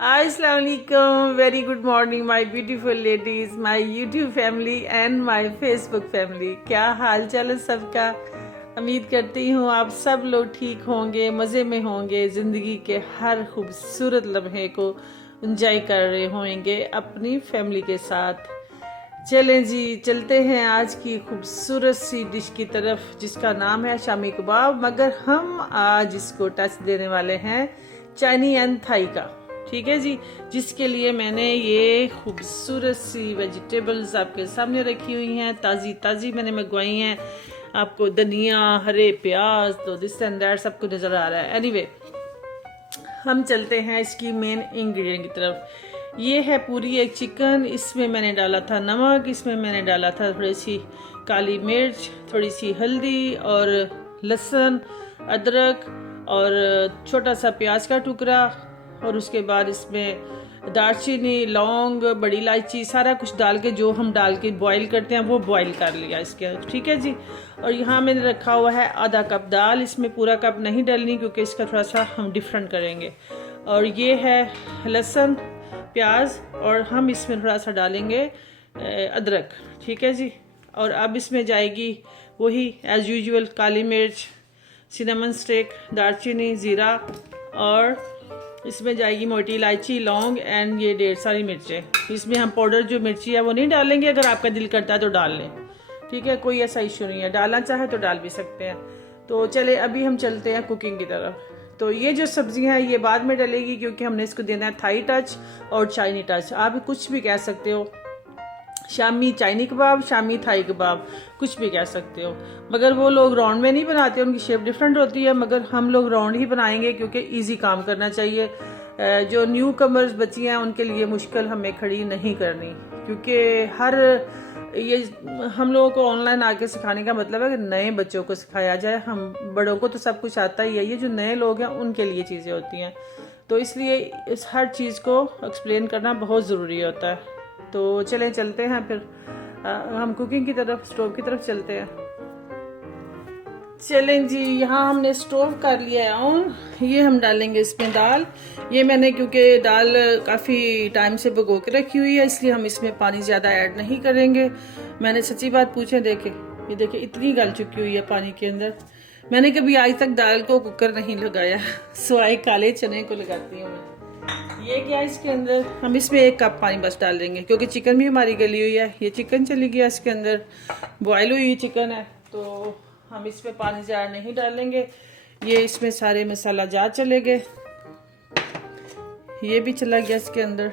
Assalamu alaikum. Very good morning, my beautiful ladies, my YouTube family and my Facebook family. क्या हाल चाल है सबका। उम्मीद करती हूँ आप सब लोग ठीक होंगे, मज़े में होंगे, ज़िंदगी के हर खूबसूरत लम्हे को इंजॉय कर रहे होंगे अपनी फैमिली के साथ। चलें जी, चलते हैं आज की खूबसूरत सी डिश की तरफ जिसका नाम है शामी कबाब, मगर हम आज इसको टच देने वाले हैं चाइनी एंड थाई का। ठीक है जी, जिसके लिए मैंने ये खूबसूरत सी वेजिटेबल्स आपके सामने रखी हुई हैं, ताज़ी ताज़ी मैंने मंगवाई हैं। आपको धनिया, हरे प्याज, तो दिस एंड दैट सब कुछ नज़र आ रहा है। एनीवे, हम चलते हैं इसकी मेन इंग्रेडिएंट की तरफ। ये है पूरी एक चिकन, इसमें मैंने डाला था नमक, इसमें मैंने डाला था थोड़ी सी काली मिर्च, थोड़ी सी हल्दी और लहसुन, अदरक और छोटा सा प्याज का टुकड़ा, और उसके बाद इसमें दालचीनी, लौंग, बड़ी इलायची, सारा कुछ डाल के जो हम डाल के बॉईल करते हैं वो बॉईल कर लिया इसके। ठीक है जी। और यहाँ मैंने रखा हुआ है आधा कप दाल, इसमें पूरा कप नहीं डालनी क्योंकि इसका थोड़ा सा हम डिफरेंट करेंगे। और ये है लहसुन, प्याज, और हम इसमें थोड़ा सा डालेंगे अदरक। ठीक है जी। और अब इसमें जाएगी वही एज यूजुअल काली मिर्च, सिनेमन स्टिक, दालचीनी, ज़ीरा, और इसमें जाएगी मोटी इलायची, लौंग एंड ये ढेर सारी मिर्चें। इसमें हम पाउडर जो मिर्ची है वो नहीं डालेंगे, अगर आपका दिल करता है तो डाल लें। ठीक है, कोई ऐसा इशू नहीं है, डालना चाहे तो डाल भी सकते हैं। तो चले अभी हम चलते हैं कुकिंग की तरफ। तो ये जो सब्जियां हैं ये बाद में डलेगी क्योंकि हमने इसको देना है थाई टच और चाइनी टच। आप कुछ भी कह सकते हो, शामी चाइनी कबाब, शामी थाई कबाब, कुछ भी कह सकते हो। मगर वो लोग राउंड में नहीं बनाते, उनकी शेप डिफरेंट होती है, मगर हम लोग राउंड ही बनाएंगे क्योंकि इजी काम करना चाहिए। जो न्यू कमर्स बच्ची हैं उनके लिए मुश्किल हमें खड़ी नहीं करनी, क्योंकि हर ये हम लोगों को ऑनलाइन आके सिखाने का मतलब है कि नए बच्चों को सिखाया जाए। हम बड़ों को तो सब कुछ आता ही है, ये जो नए लोग हैं उनके लिए चीज़ें होती हैं, तो इसलिए इस हर चीज़ को एक्सप्लेन करना बहुत ज़रूरी होता है। तो चलें चलते हैं फिर हम कुकिंग की तरफ, स्टोव की तरफ चलते हैं। चलें जी, यहाँ हमने स्टोव कर लिया है ऑन। ये हम डालेंगे इसमें दाल। ये मैंने क्योंकि दाल काफ़ी टाइम से भिगो के रखी हुई है, इसलिए हम इसमें पानी ज़्यादा ऐड नहीं करेंगे। मैंने सच्ची बात पूछे, देखे ये देखे इतनी गल चुकी हुई है पानी के अंदर। मैंने कभी आज तक दाल को कुकर नहीं लगाया, सिवाय काले चने को लगाती हूँ मैं। ये क्या इसके अंदर हम इसमें 1 कप पानी बस डाल देंगे क्योंकि चिकन भी हमारी गली हुई है। ये चिकन चली गया इसके अंदर, बॉयल हुई चिकन है, तो हम इसमें पानी ज़्यादा नहीं डालेंगे। ये इसमें सारे मसाला जा चले गए, ये भी चला गया इसके अंदर।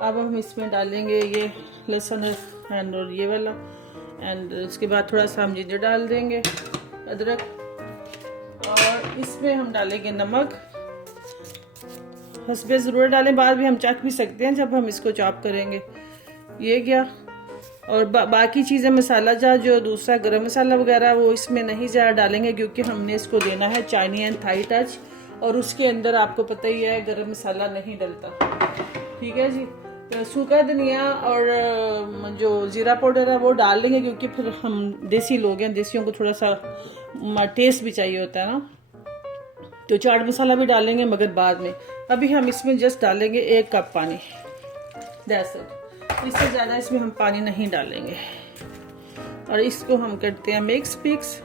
अब हम इसमें डालेंगे ये लहसुन एंड और ये वाला, एंड उसके बाद थोड़ा सा हम जिंजर डाल देंगे, अदरक, और इसमें हम डालेंगे नमक। हस्बे ज़रूर डालें, बाद में हम चख भी सकते हैं जब हम इसको चॉप करेंगे। ये क्या, और बाकी चीज़ें मसाला जो दूसरा गरम मसाला वगैरह वो इसमें नहीं ज़्यादा डालेंगे क्योंकि हमने इसको देना है चाइनी एंड थाई टच, और उसके अंदर आपको पता ही है गरम मसाला नहीं डलता। ठीक है जी। तो सूखा धनिया और जो ज़ीरा पाउडर है वो डाल लेंगे क्योंकि फिर हम देसी लोग हैं, देसियों को थोड़ा सा टेस्ट भी चाहिए होता है ना, तो चाट मसाला भी डालेंगे मगर बाद में। अभी हम इसमें जस्ट डालेंगे 1 कप पानी, दैट्स इट। इससे ज़्यादा इसमें हम पानी नहीं डालेंगे, और इसको हम करते हैं मिक्स।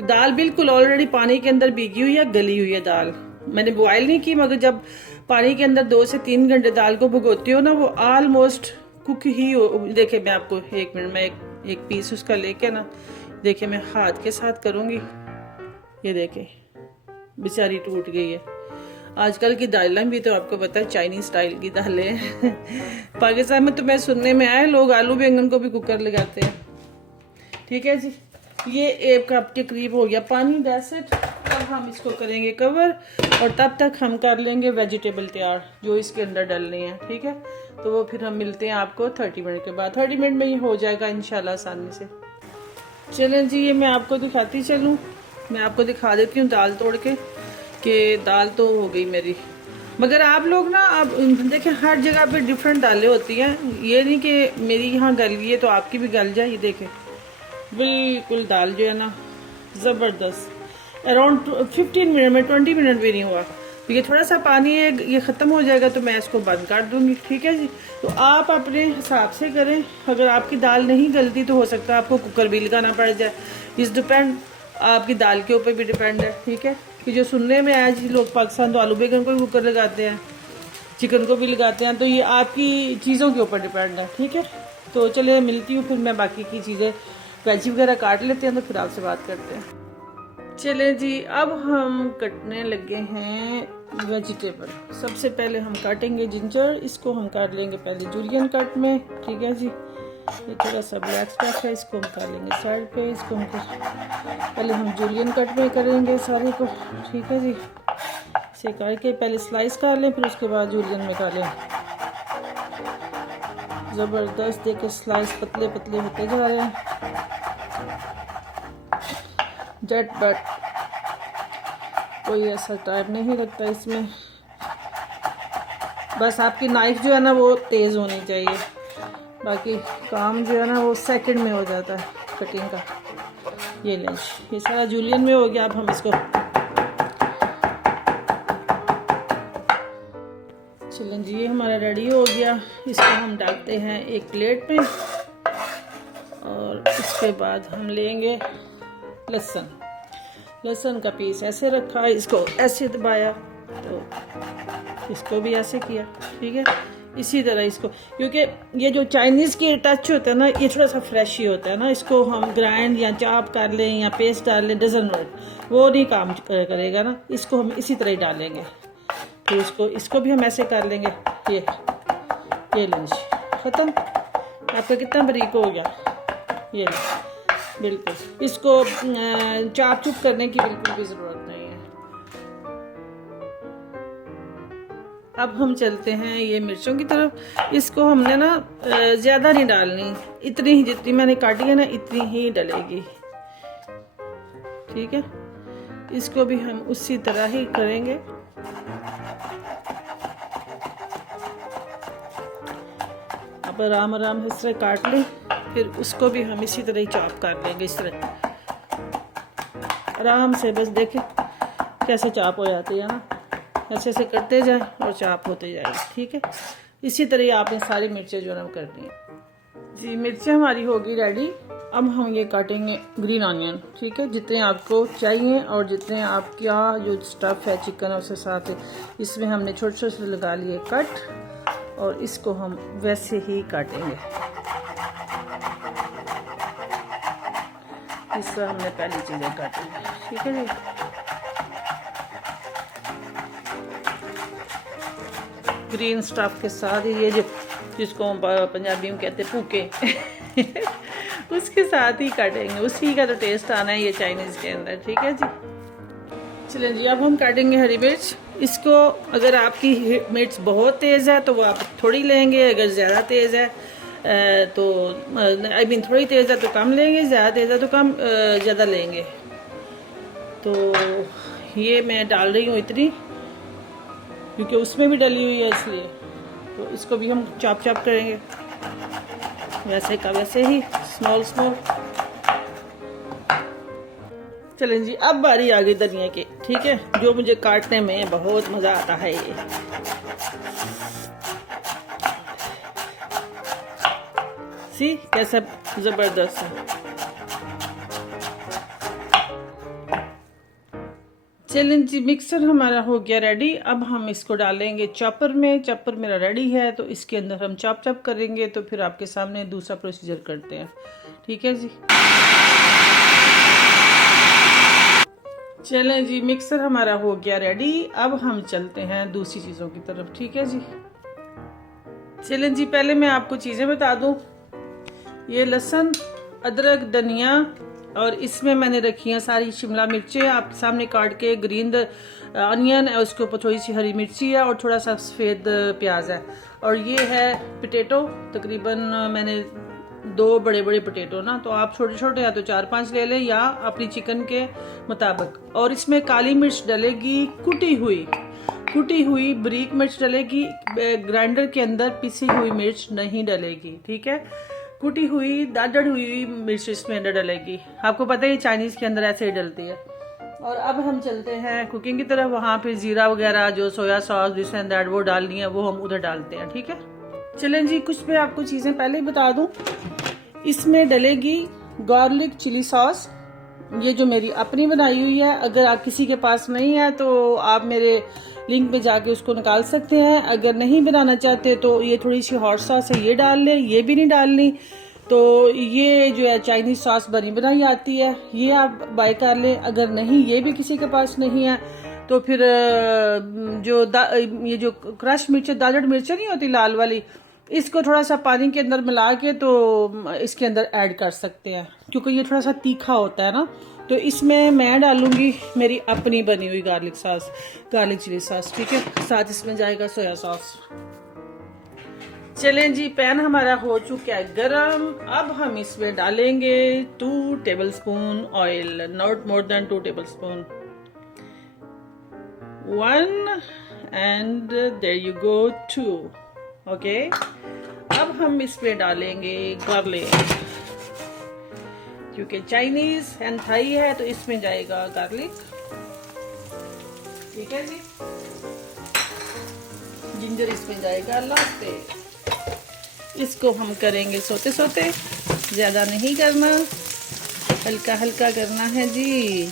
दाल बिल्कुल ऑलरेडी पानी के अंदर भीगी हुई है, गली हुई है दाल। मैंने बॉयल नहीं की, मगर जब पानी के अंदर 2 से 3 घंटे दाल को भिगोती हो ना, वो ऑलमोस्ट कुक ही हो। देखिए मैं आपको 1 मिनट में एक पीस उसका लेके ना, देखिए मैं हाथ के साथ करूँगी, ये देखे बेचारी टूट गई है। आजकल की दालें भी तो आपको पता है चाइनीज स्टाइल की दालें हैं। पाकिस्तान में तो मैं सुनने में आया लोग आलू बैंगन को भी कुकर लगाते हैं। ठीक है जी, ये 1 कप के करीब हो गया पानी, दैट्स इट। अब हम इसको करेंगे कवर, और तब तक हम कर लेंगे वेजिटेबल तैयार जो इसके अंदर डलनी है। ठीक है, तो वो फिर हम मिलते हैं आपको 30 मिनट के बाद। 30 मिनट में ही हो जाएगा इंशाल्लाह आसानी से। चलें जी, ये मैं आपको दिखाती चलूँ, मैं आपको दिखा देती हूँ दाल तोड़ के कि दाल तो हो गई मेरी। मगर आप लोग ना अब देखें हर जगह पे डिफरेंट दालें होती हैं, ये नहीं कि मेरी यहाँ गल गई है तो आपकी भी गल जाए। ये देखें बिल्कुल दाल जो है ना ज़बरदस्त, अराउंड 15 मिनट में, 20 मिनट भी नहीं हुआ, तो ये थोड़ा सा पानी है, ये ख़त्म हो जाएगा तो मैं इसको बंद कर दूँगी। ठीक है जी। तो आप अपने हिसाब से करें, अगर आपकी दाल नहीं गलती तो हो सकता है आपको कुकर भी लगाना पड़ जाए। इस डिपेंड आपकी दाल के ऊपर भी डिपेंड है। ठीक है, कि जो सुनने में आया जी लोग पाकिस्तान तो आलू बेगन को भी कुकर लगाते हैं, चिकन को भी लगाते हैं, तो ये आपकी चीज़ों के ऊपर डिपेंड है। ठीक है, तो चलिए मिलती हूँ फिर, मैं बाकी की चीज़ें वेजी वगैरह काट लेते हैं तो फिर आपसे बात करते हैं। चले जी, अब हम कटने लगे हैं वेजिटेबल। सबसे पहले हम काटेंगे जिंजर, इसको हम काट लेंगे पहले जूलियन कट में। ठीक है जी, ये थोड़ा सा ब्लैक स्टफ है, इसको हम कर लेंगे साइड पे। इसको हम पहले हम जूलियन कट में करेंगे सारे को। ठीक है जी, इसे करके पहले स्लाइस कर लें, फिर उसके बाद जूलियन में कर लें। ज़बरदस्त देखे स्लाइस पतले पतले होते जा रहे हैं, झटपट, कोई ऐसा टाइम नहीं लगता इसमें। बस आपकी नाइफ जो है ना वो तेज़ होनी चाहिए, बाकी काम जो है ना वो सेकंड में हो जाता है कटिंग का। ये लें, ये सारा जूलियन में हो गया। अब हम इसको चलें जी, ये हमारा रेडी हो गया। इसको हम डालते हैं एक प्लेट में और इसके बाद हम लेंगे लहसुन। लहसुन का पीस ऐसे रखा, इसको ऐसे दबाया तो इसको भी ऐसे किया। ठीक है, इसी तरह इसको, क्योंकि ये जो चाइनीज़ की टच होता है ना ये थोड़ा सा फ्रेश ही होता है ना, इसको हम ग्राइंड या चॉप कर लें या पेस्ट डाल लें, डजन वर्क वो नहीं काम करेगा ना। इसको हम इसी तरह ही डालेंगे, फिर इसको भी हम ऐसे कर लेंगे। ये लें, ख़त्म। आपका कितना बारीक हो गया, ये लें। बिल्कुल, इसको चाप चुप करने की बिल्कुल भी ज़रूरत नहीं है। अब हम चलते हैं ये मिर्चों की तरफ। इसको हमने ना ज़्यादा नहीं डालनी, इतनी ही जितनी मैंने काटी है ना इतनी ही डलेगी। ठीक है, इसको भी हम उसी तरह ही करेंगे। अब आराम इस तरह काट लें, फिर उसको भी हम इसी तरह ही चॉप कर लेंगे। इस तरह आराम से, बस देखें कैसे चॉप हो जाती है ना, ऐसे ऐसे करते जाए और चॉप होते जाएगी। ठीक है, इसी तरह आपने सारी मिर्चें जो है ना करनी है जी। मिर्चें हमारी होगी रेडी। अब हम ये काटेंगे ग्रीन ऑनियन। ठीक है, जितने आपको चाहिए और जितने आपका जो स्टफ़ है चिकन है उसके साथ इसमें हमने छोटे छोटे लगा लिए कट, और इसको हम वैसे ही काटेंगे। इस तरह हमने पहली चीज़ें काटी। ठीक है जी, ग्रीन स्टफ के साथ ही ये जो जिसको पंजाबी में कहते हैं पूके उसके साथ ही काटेंगे, उसी का तो टेस्ट आना है ये चाइनीज़ के अंदर। ठीक है जी, चलें जी, अब हम काटेंगे हरी मिर्च। इसको अगर आपकी मिर्च बहुत तेज़ है तो वो आप थोड़ी लेंगे, अगर ज़्यादा तेज़ है तो थोड़ी तेज़ है तो कम लेंगे, ज़्यादा तेज़ है तो कम ज़्यादा लेंगे। तो ये मैं डाल रही हूँ इतनी, क्योंकि उसमें भी डली हुई है इसलिए। तो इसको भी हम चॉप करेंगे वैसे का वैसे ही, स्मॉल। चलें जी, अब बारी आ गई धनिया की। ठीक है, जो मुझे काटने में बहुत मज़ा आता है ये। सी कैसा ज़बरदस्त है। चलें जी, मिक्सर हमारा हो गया रेडी। अब हम इसको डालेंगे चॉपर में। चॉपर मेरा रेडी है तो इसके अंदर हम चॉप करेंगे, तो फिर आपके सामने दूसरा प्रोसीजर करते हैं। ठीक है जी, चलें जी, मिक्सर हमारा हो गया रेडी। अब हम चलते हैं दूसरी चीज़ों की तरफ। ठीक है जी, चलें जी, पहले मैं आपको चीज़ें बता दूं। ये लहसुन, अदरक, धनिया, और इसमें मैंने रखी हैं सारी शिमला मिर्चें आपके सामने काट के, ग्रीन अनियन है, उसके ऊपर थोड़ी सी हरी मिर्ची है और थोड़ा सा सफ़ेद प्याज है, और ये है पोटैटो। तकरीबन मैंने 2 बड़े बड़े पोटैटो ना, तो आप छोटे छोटे या तो 4-5 ले लें या अपनी चिकन के मुताबिक। और इसमें काली मिर्च डलेगी, कुटी हुई बारीक मिर्च डलेगी, ग्राइंडर के अंदर पिसी हुई मिर्च नहीं डलेगी। ठीक है, कुटी हुई दादड़ हुई मिर्च इसमें अंदर डलेगी। आपको पता है चाइनीज़ के अंदर ऐसे ही डलती है। और अब हम चलते हैं कुकिंग की तरफ। वहाँ पे जीरा वगैरह जो soya sauce this and that वो डालनी है, वो हम उधर डालते हैं। ठीक है, चलें जी। कुछ मैं आपको चीज़ें पहले ही बता दूं। इसमें डलेगी गार्लिक चिली सॉस, ये जो मेरी अपनी बनाई हुई है। अगर आप किसी के पास नहीं है तो आप मेरे लिंक पे जाके उसको निकाल सकते हैं। अगर नहीं बनाना चाहते तो ये थोड़ी सी हॉट सॉस है, ये डाल लें। ये भी नहीं डालनी तो ये जो है चाइनीज सॉस बनी बनाई आती है, ये आप बाय कर लें। अगर नहीं, ये भी किसी के पास नहीं है तो फिर ये जो क्रश मिर्च दादड़ मिर्च नहीं होती लाल वाली, इसको थोड़ा सा पानी के अंदर मिला के तो इसके अंदर ऐड कर सकते हैं, क्योंकि ये थोड़ा सा तीखा होता है ना। तो इसमें मैं डालूंगी मेरी अपनी बनी हुई garlic sauce, garlic chilli sauce. ठीक है, साथ इसमें जाएगा सोया सॉस। चलें जी, पैन हमारा हो चुका है गरम। अब हम इसमें डालेंगे 2 tablespoon oil, not more than 2 tablespoon. 1 and there you go 2। Okay, अब हम इसमें डालेंगे गार्लिक, क्योंकि चाइनीज एंड थाई है तो इसमें जाएगा गार्लिक। ठीक है जी, जिंजर इसमें जाएगा लास्ट पे। इसको हम करेंगे सोते सोते, ज्यादा नहीं करना, हल्का हल्का करना है जी।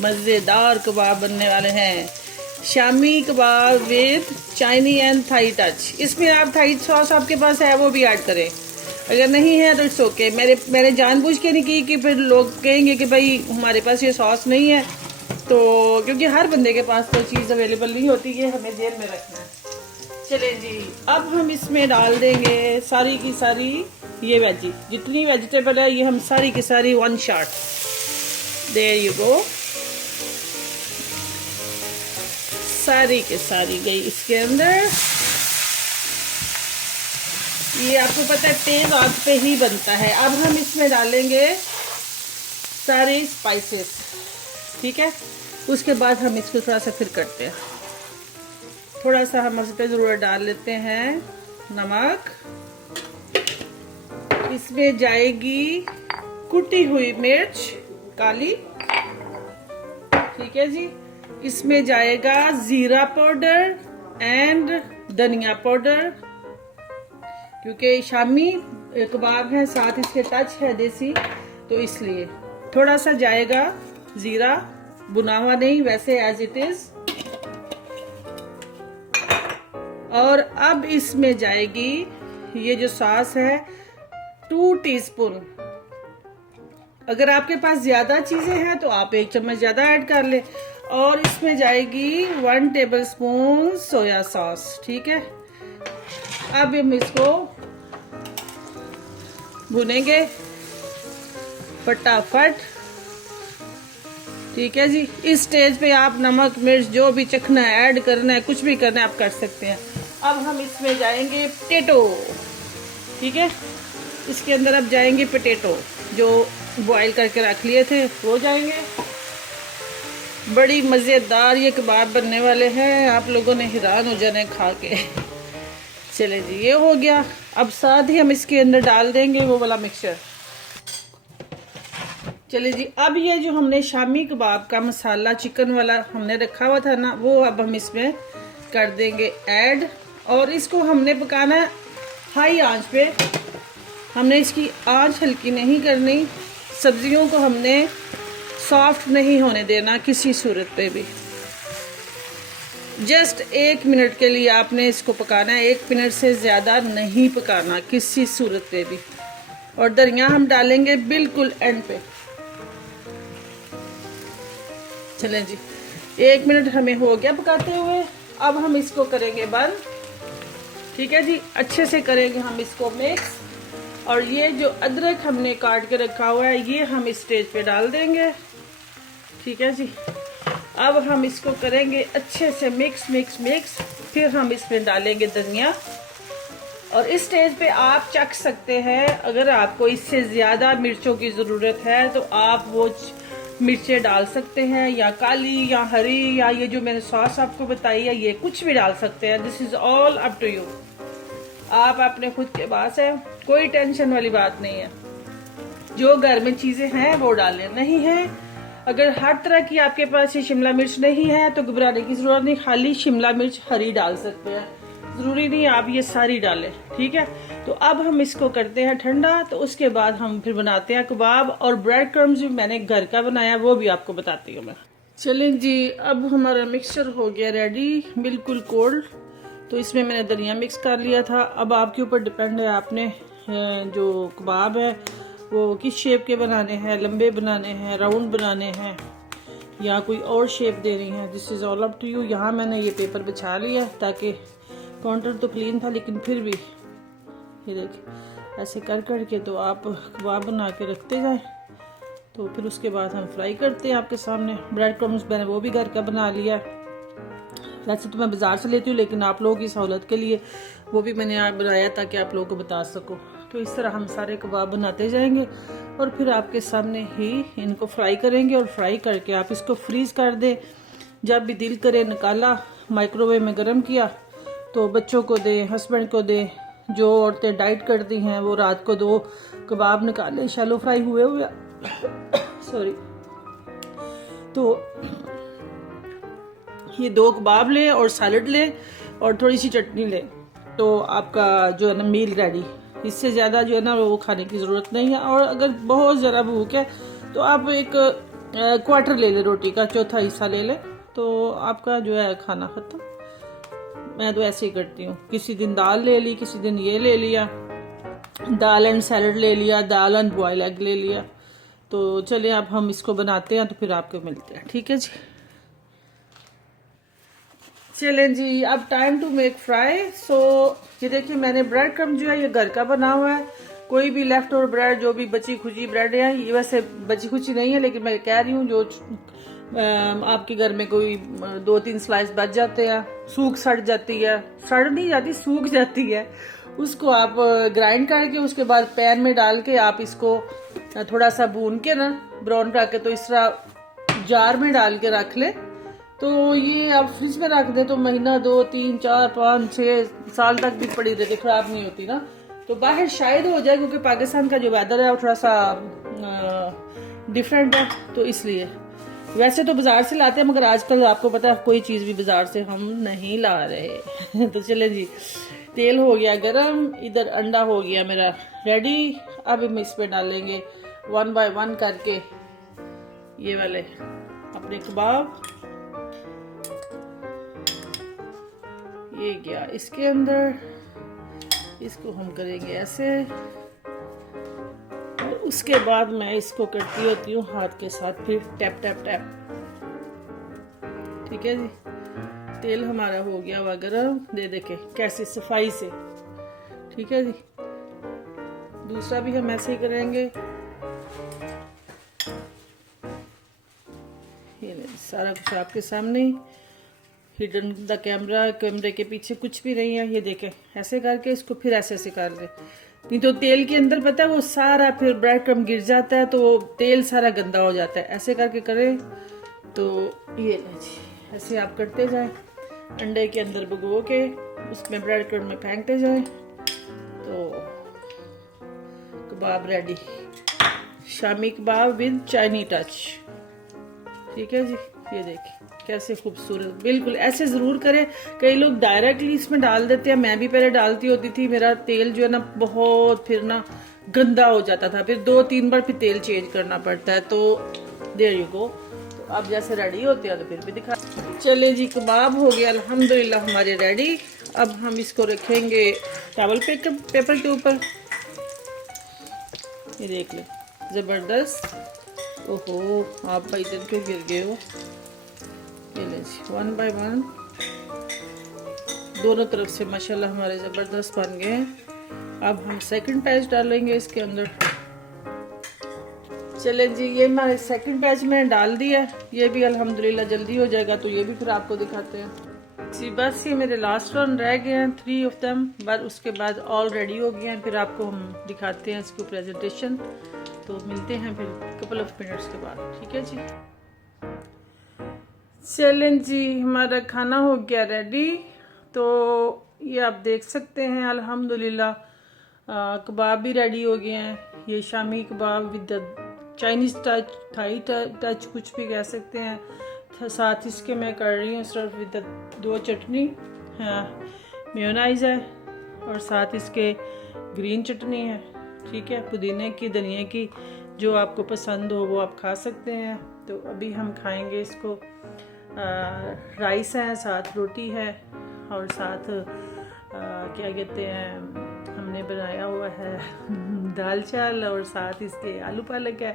मजेदार कबाब बनने वाले हैं, Shami kebab with चाइनी and Thai touch. इसमें आप थाई सॉस आपके पास है वो भी ऐड करें, अगर नहीं है तो इट्स ओके। मैंने जानबूझ के नहीं की कि फिर लोग कहेंगे कि भाई हमारे पास ये सॉस नहीं है, तो क्योंकि हर बंदे के पास तो चीज़ अवेलेबल नहीं होती, ये हमें ध्यान में रखना है। चले जी, अब हम इसमें डाल देंगे सारी की सारी ये वेजी, जितनी वेजिटेबल है ये हम सारी की सारी 1 शॉट। देयर यू गो, सारी के सारी गई इसके अंदर। ये आपको पता है तेज आंच पे ही बनता है। अब हम इसमें डालेंगे सारे स्पाइसेस। ठीक है, उसके बाद हम इसको थोड़ा सा फिर करते हैं। थोड़ा सा हम मसाले ज़रूर डाल लेते हैं, नमक। इसमें जाएगी कुटी हुई मिर्च काली। ठीक है जी, इसमें जाएगा जीरा पाउडर एंड धनिया पाउडर, क्योंकि शामी कबाब है, साथ इसके टच है देसी, तो इसलिए थोड़ा सा जाएगा जीरा, बुना हुआ नहीं, वैसे एज इट इज। और अब इसमें जाएगी ये जो सॉस है 2 टीस्पून। अगर आपके पास ज्यादा चीजें हैं तो आप 1 चम्मच ज्यादा ऐड कर ले। और इसमें जाएगी 1 टेबलस्पून सोया सॉस। ठीक है, अब हम इसको भुनेंगे फटाफट। ठीक है जी, इस स्टेज पे आप नमक मिर्च जो भी चखना है, ऐड करना है, कुछ भी करना है आप कर सकते हैं। अब हम इसमें जाएंगे पोटैटो। ठीक है, इसके अंदर अब जाएंगे पोटैटो जो बॉईल करके रख लिए थे, वो जाएंगे। बड़ी मज़ेदार ये कबाब बनने वाले हैं, आप लोगों ने हैरान हो जाना खा के। चले जी, ये हो गया। अब साथ ही हम इसके अंदर डाल देंगे वो वाला मिक्सचर। चले जी, अब ये जो हमने शामी कबाब का मसाला चिकन वाला हमने रखा हुआ था ना, वो अब हम इसमें कर देंगे ऐड। और इसको हमने पकाना है हाई आंच पे, हमने इसकी आंच हल्की नहीं करनी। सब्जियों को हमने सॉफ्ट नहीं होने देना किसी सूरत पे भी। जस्ट 1 मिनट के लिए आपने इसको पकाना है, 1 मिनट से ज़्यादा नहीं पकाना किसी सूरत पे भी। और दरिया हम डालेंगे बिल्कुल एंड पे। चलें जी, 1 मिनट हमें हो गया पकाते हुए। अब हम इसको करेंगे बंद। ठीक है जी, अच्छे से करेंगे हम इसको मिक्स। और ये जो अदरक हमने काट के रखा हुआ है ये हम इस स्टेज पे डाल देंगे। ठीक है जी, अब हम इसको करेंगे अच्छे से मिक्स मिक्स मिक्स। फिर हम इसमें डालेंगे धनिया। और इस स्टेज पे आप चख सकते हैं, अगर आपको इससे ज़्यादा मिर्चों की ज़रूरत है तो आप वो मिर्चें डाल सकते हैं, या काली या हरी, या ये जो मैंने सॉस आपको बताई है ये कुछ भी डाल सकते हैं। This is all up to you, आप अपने खुद के पास है, कोई टेंशन वाली बात नहीं है। जो घर में चीज़ें हैं वो डालें, नहीं है अगर हर तरह की आपके पास ये शिमला मिर्च नहीं है तो घबराने की जरूरत नहीं, खाली शिमला मिर्च हरी डाल सकते हैं, जरूरी नहीं आप ये सारी डालें, ठीक है। तो अब हम इसको करते हैं ठंडा, तो उसके बाद हम फिर बनाते हैं कबाब। और ब्रेड क्रम्स भी मैंने घर का बनाया, वो भी आपको बताती हूँ मैं। चलें जी, अब हमारा मिक्सचर हो गया रेडी, बिल्कुल कोल्ड। तो इसमें मैंने धनिया मिक्स कर लिया था। अब आपके ऊपर डिपेंड है, आपने जो कबाब है वो किस शेप के बनाने हैं, लंबे बनाने हैं, राउंड बनाने हैं, या कोई और शेप देनी है, this is all up to you. यहाँ मैंने ये पेपर बिछा लिया ताकि काउंटर तो क्लीन था लेकिन फिर भी ये देखिए ऐसे कर के तो आप कबाब बना के रखते जाएं। तो फिर उसके बाद हम फ्राई करते हैं आपके सामने। ब्रेड क्रम्स मैंने वो भी घर का बना लिया, वैसे तो मैं बाज़ार से लेती हूँ लेकिन आप लोगों की सहूलत के लिए वो भी मैंने आप बनाया ताकि आप लोगों को बता सकूँ। तो इस तरह हम सारे कबाब बनाते जाएंगे और फिर आपके सामने ही इनको फ्राई करेंगे। और फ्राई करके आप इसको फ्रीज़ कर दें, जब भी दिल करे निकाला, माइक्रोवेव में गर्म किया तो बच्चों को दें, हस्बैंड को दें। जो औरतें डाइट करती हैं वो रात को 2 कबाब निकालें शैलो फ्राई हुए सॉरी। तो ये 2 कबाब लें और सैलड लें और थोड़ी सी चटनी लें, तो आपका जो है ना मील रेडी। इससे ज़्यादा जो है ना वो खाने की ज़रूरत नहीं है। और अगर बहुत ज़रा भूख है तो आप एक क्वार्टर ले लें, रोटी का चौथा हिस्सा ले लें, तो आपका जो है खाना ख़त्म। मैं तो ऐसे ही करती हूँ, किसी दिन दाल ले ली, किसी दिन ये ले लिया, दाल एंड सैलड ले लिया, दाल एंड बॉयल एग ले लिया। तो चलिए अब हम इसको बनाते हैं तो फिर आपको मिलते हैं, ठीक है जी। चलें जी, अब टाइम टू मेक फ्राई। सो ये देखिए मैंने ब्रेड क्रम जो है ये घर का बना हुआ है। कोई भी लेफ्ट ओवर ब्रेड, जो भी बची खुची ब्रेड है, ये वैसे बची खुची नहीं है लेकिन मैं कह रही हूँ जो आपके घर में कोई 2-3 स्लाइस बच जाते हैं, सूख सड़ जाती है, सड़ नहीं जाती सूख जाती है, उसको आप ग्राइंड करके उसके बाद पैन में डाल के आप इसको थोड़ा सा भून के ना ब्राउन करके तो इस तरह जार में डाल के रख ले। तो ये आप फ्रिज में रख दें तो महीना 2, 3, 4, 5, 6 साल तक भी पड़ी रहती, खराब नहीं होती ना। तो बाहर शायद हो जाए क्योंकि पाकिस्तान का जो वेदर है वो थोड़ा सा डिफरेंट है, तो इसलिए। वैसे तो बाजार से लाते हैं मगर आजकल आपको पता है कोई चीज़ भी बाजार से हम नहीं ला रहे तो चले जी, तेल हो गया गरम, इधर अंडा हो गया मेरा रेडी। अब हम इस पे डालेंगे 1 बाय 1 करके ये वाले अपने कबाब। ये गया इसके अंदर, इसको हम करेंगे ऐसे और उसके बाद मैं इसको करती होती हूँ हाथ के साथ, फिर टैप टैप टैप, ठीक है जी। तेल हमारा हो गया हुआ गरम, दे देखे कैसे सफाई से, ठीक है जी। दूसरा भी हम ऐसे ही करेंगे। ये सारा कुछ आपके सामने ही, हिडन द कैमरा, कैमरे के पीछे कुछ भी नहीं है। ये देखें ऐसे करके इसको फिर ऐसे ऐसे कर दे, नहीं तो तेल के अंदर पता है वो सारा फिर ब्रेड क्रम्ब गिर जाता है तो तेल सारा गंदा हो जाता है। ऐसे करके करें तो ये जी, ऐसे आप करते जाएं, अंडे के अंदर भिगो के उसमें ब्रेड क्रम्ब में फेंकते जाएं तो kebab ready. Shami kebab with Chinese touch, ठीक है जी। ये देखिए कैसे खूबसूरत, बिल्कुल ऐसे जरूर करें। कई लोग डायरेक्टली इसमें डाल देते हैं, मैं भी पहले डालती होती थी, मेरा तेल जो है ना बहुत फिर ना गंदा हो जाता था, फिर 2-3 बार फिर तेल चेंज करना पड़ता है। तो देयर यू गो। तो अब जैसे रेडी होते हैं तो फिर भी दिखा। चले जी, कबाब हो गया अल्हम्दुलिल्लाह हमारे रेडी। अब हम इसको रखेंगे टॉवल पेपर के ऊपर। ये देख ले जबरदस्त। ओहो आप भाई दिन क्यों गिर गए हो। ये ले जी 1 बाय 1 दोनों तरफ से माशाल्लाह हमारे ज़बरदस्त बन गए हैं। अब हम सेकंड पैच डालेंगे इसके अंदर। चले जी, ये हमारे सेकंड पैच में डाल दिया, ये भी अल्हम्दुलिल्लाह जल्दी हो जाएगा तो ये भी फिर आपको दिखाते हैं जी। बस ये मेरे लास्ट वन रह गए हैं, 3 ऑफ देम, बस उसके बाद ऑल रेडी हो गए हैं। फिर आपको हम दिखाते हैं इसको प्रेजेंटेशन। तो मिलते हैं फिर कपल ऑफ मिनट्स के बाद, ठीक है जी। चलें जी, हमारा खाना हो गया रेडी। तो ये आप देख सकते हैं अल्हम्दुलिल्लाह कबाब भी रेडी हो गए हैं। ये shami kebab with Chinese touch, Thai touch, कुछ भी कह सकते हैं। साथ इसके मैं कर रही हूँ सिर्फ विद 2 चटनी, मेयोनाइज़ है और साथ इसके ग्रीन चटनी है। ठीक है, पुदीने की, धनिया की, जो आपको पसंद हो वो आप खा सकते हैं। तो अभी हम खाएंगे इसको। राइस है, साथ रोटी है और साथ क्या कहते हैं, हमने बनाया हुआ है दाल चावल और साथ इसके आलू पालक है।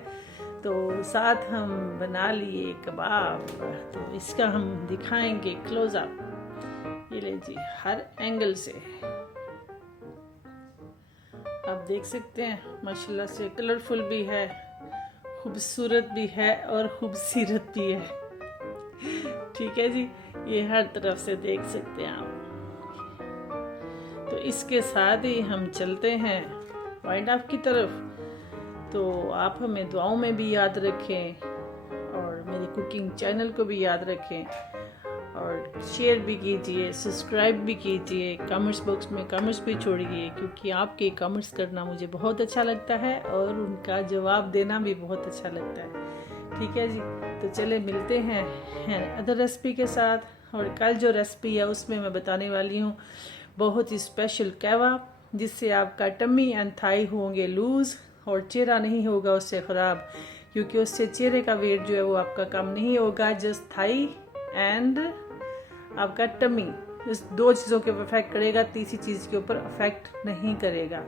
तो साथ हम बना लिए कबाब, तो इसका हम दिखाएंगे क्लोज़अप। ये ले जी, हर एंगल से आप देख सकते हैं। माशाल्लाह से कलरफुल भी है, खूबसूरत भी है और खूबसूरत भी है। ठीक है जी, ये हर तरफ से देख सकते हैं आप। तो इसके साथ ही हम चलते हैं वाइंड अप की तरफ। तो आप हमें दुआओं में भी याद रखें और मेरे कुकिंग चैनल को भी याद रखें और शेयर भी कीजिए, सब्सक्राइब भी कीजिए, कमेंट्स बॉक्स में कमेंट्स भी छोड़िए, क्योंकि आपके कमेंट्स करना मुझे बहुत अच्छा लगता है और उनका जवाब देना भी बहुत अच्छा लगता है। ठीक है जी, तो चले मिलते हैं अदर रेसिपी के साथ। और कल जो रेसिपी है उसमें मैं बताने वाली हूँ बहुत ही स्पेशल कबाब, जिससे आपका टम्मी एंड थाई होंगे लूज़ और चेहरा नहीं होगा उससे ख़राब, क्योंकि उससे चेहरे का वेट जो है वो आपका कम नहीं होगा। जस्ट थाई एंड आपका टम्मी, इस 2 चीज़ों के ऊपर अफेक्ट करेगा, तीसरी चीज़ के ऊपर अफेक्ट नहीं करेगा।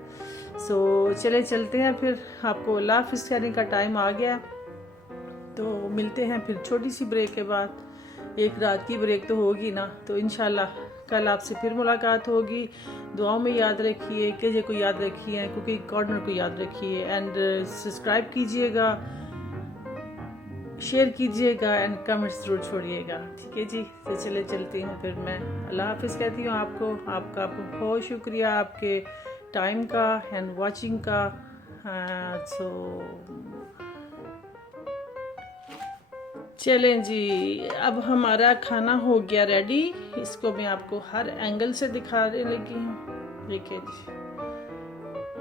सो चले चलते हैं फिर। आपको अल्लाह हाफ़िज़ कहने का टाइम आ गया, तो मिलते हैं फिर छोटी सी ब्रेक के बाद। एक रात की ब्रेक तो होगी ना, तो इंशाल्लाह कल आपसे फिर मुलाकात होगी। दुआओं में याद रखिए, केजे को याद रखिए, कुकिंग कॉर्नर को याद रखिए एंड सब्सक्राइब कीजिएगा, शेयर कीजिएगा एंड कमेंट्स जरूर छोड़िएगा। ठीक है जी, तो चले चलती हूँ फिर मैं। अल्लाह हाफ़िज़ कहती हूँ आपको। आपका बहुत शुक्रिया आपके टाइम का एंड वॉचिंग का। सो चलें जी, अब हमारा खाना हो गया रेडी। इसको मैं आपको हर एंगल से दिखा रही लगी हूँ। देखिए जी,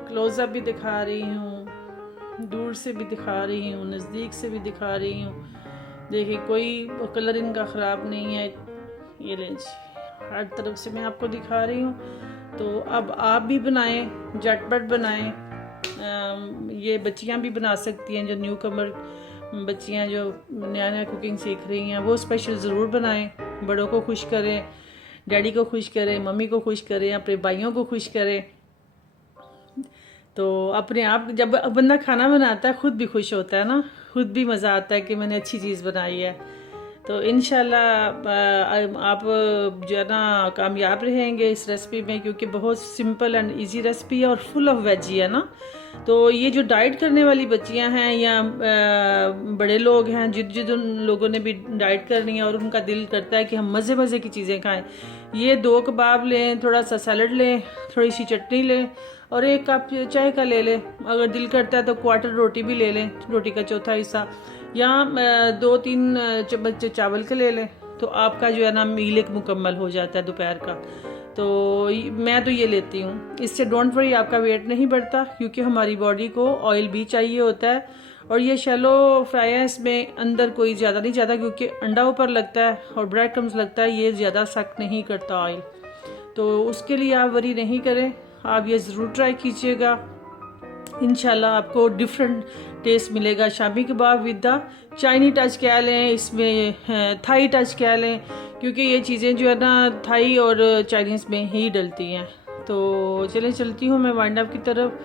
क्लोज़अप भी दिखा रही हूँ, दूर से भी दिखा रही हूँ, नज़दीक से भी दिखा रही हूँ। देखिए कोई कलर इनका ख़राब नहीं है। ये लें जी, हर तरफ से मैं आपको दिखा रही हूँ। तो अब आप भी बनाएं, झटपट बनाएं। ये बच्चियाँ भी बना सकती हैं, जो न्यू कमर बच्चियाँ जो नया नया कुकिंग सीख रही हैं, वो स्पेशल ज़रूर बनाएं। बड़ों को खुश करें, डैडी को खुश करें, मम्मी को खुश करें, अपने भाइयों को खुश करें। तो अपने आप जब बंदा खाना बनाता है खुद भी खुश होता है ना, खुद भी मज़ा आता है कि मैंने अच्छी चीज़ बनाई है। तो इंशाल्लाह आप जो है ना कामयाब रहेंगे इस रेसिपी में, क्योंकि बहुत सिंपल एंड इजी रेसिपी है और फुल ऑफ वेजी है ना। तो ये जो डाइट करने वाली बच्चियां हैं या बड़े लोग हैं, जिन लोगों ने भी डाइट करनी है और उनका दिल करता है कि हम मज़े मज़े की चीज़ें खाएं, ये 2 कबाब लें, थोड़ा सा सैलड लें, थोड़ी सी चटनी लें और 1 कप चाय का ले लें। अगर दिल करता है तो क्वार्टर रोटी भी ले लें, रोटी का चौथा हिस्सा, या 2-3 चम्मच चावल के ले लें। तो आपका जो है ना मील एक मुकम्मल हो जाता है दोपहर का। तो मैं तो ये लेती हूँ। इससे डोंट वरी, आपका वेट नहीं बढ़ता, क्योंकि हमारी बॉडी को ऑयल भी चाहिए होता है। और ये शैलो फ्राई है, इसमें अंदर कोई ज़्यादा नहीं जाता, क्योंकि अंडा ऊपर लगता है और ब्रेड क्रम्स लगता है, ये ज़्यादा सख्त नहीं करता ऑयल। तो उसके लिए आप वरी नहीं करें, आप ये ज़रूर ट्राई कीजिएगा। इंशाल्लाह आपको डिफरेंट टेस्ट मिलेगा। Shami kebab with the चाइनी touch कह लें, इसमें थाई टच कह लें, क्योंकि ये चीज़ें जो है ना थाई और चाइनीज़ में ही डलती हैं। तो चलें चलती हूँ मैं वाइंड अप की तरफ।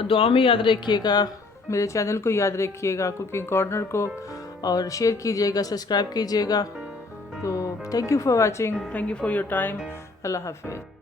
दुआ में याद रखिएगा, मेरे चैनल को याद रखिएगा, कुकिंग कॉर्नर को, और शेयर कीजिएगा, सब्सक्राइब कीजिएगा। तो thank you for watching, thank you for your time. Allah हाफिज़।